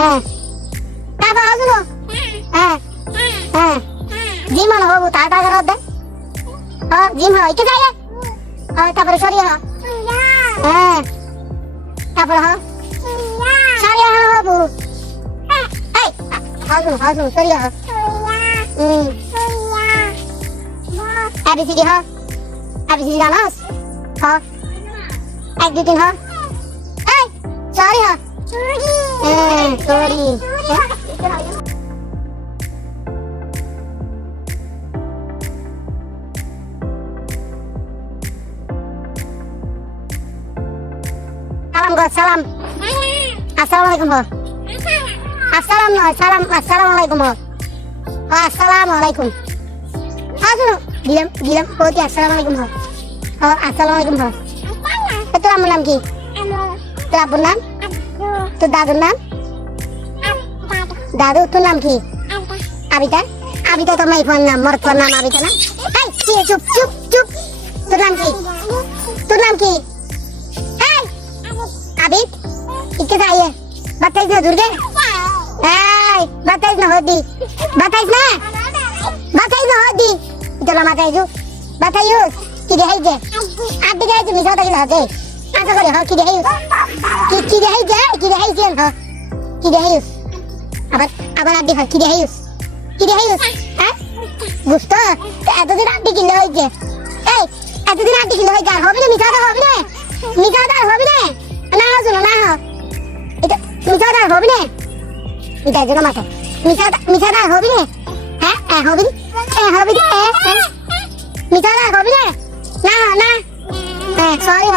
হ্যাঁ তারপর হজুলো হ্যাঁ হ্যাঁ জিম হন হবু তা টাকা রদ দে জিম হয় কে যায় তারপরে সরিয়ে হ হ্যাঁ তারপরে হ সরিয়ে হ হবু এই হজু হজু সরিয়ে হ ABCD হ ABCD জানাস হ 1 2 3 হ এই সরি হ sorry salam go salam assalamualaikum ho assalam no salam assalamualaikum ho assalamualaikum aduh dilam poti assalamualaikum ho assalamualaikum ho itu আমার নাম কি তোর আব্বুর নাম তোর দাদুর নাম দাদু তোর নাম কি আবিতা আবিতা তো মাই ফোন নাম মোর ফোন নাম আবিতা না এই কি চুপ চুপ চুপ তোর নাম কি আবিদ ইকে যাইয়ে বাতাইস না দুর্গে এই বাতাইস না হদি বাতাইস না হদি তোলা মাতাইজু বাতাইউস কি দেখাই যে আদি গাই তুমি সাদা কি লাগে আশা করে হ কি দেখাইউস কি দেখাইছেন হ কি দেখাইউস আবার আদি হ কি দেখাইউস হ্যাঁ বুঝতো এতদিন আদি কিলো হইছে এই এতদিন আদি কিলো হইছে আর হবে না মিঠাদার হবে না না শুনো না এটা মিঠাদার হবে না এটা যেন মাথা মিঠাদার হবে না হ্যাঁ হবে মিঠাদার হবে না না সরি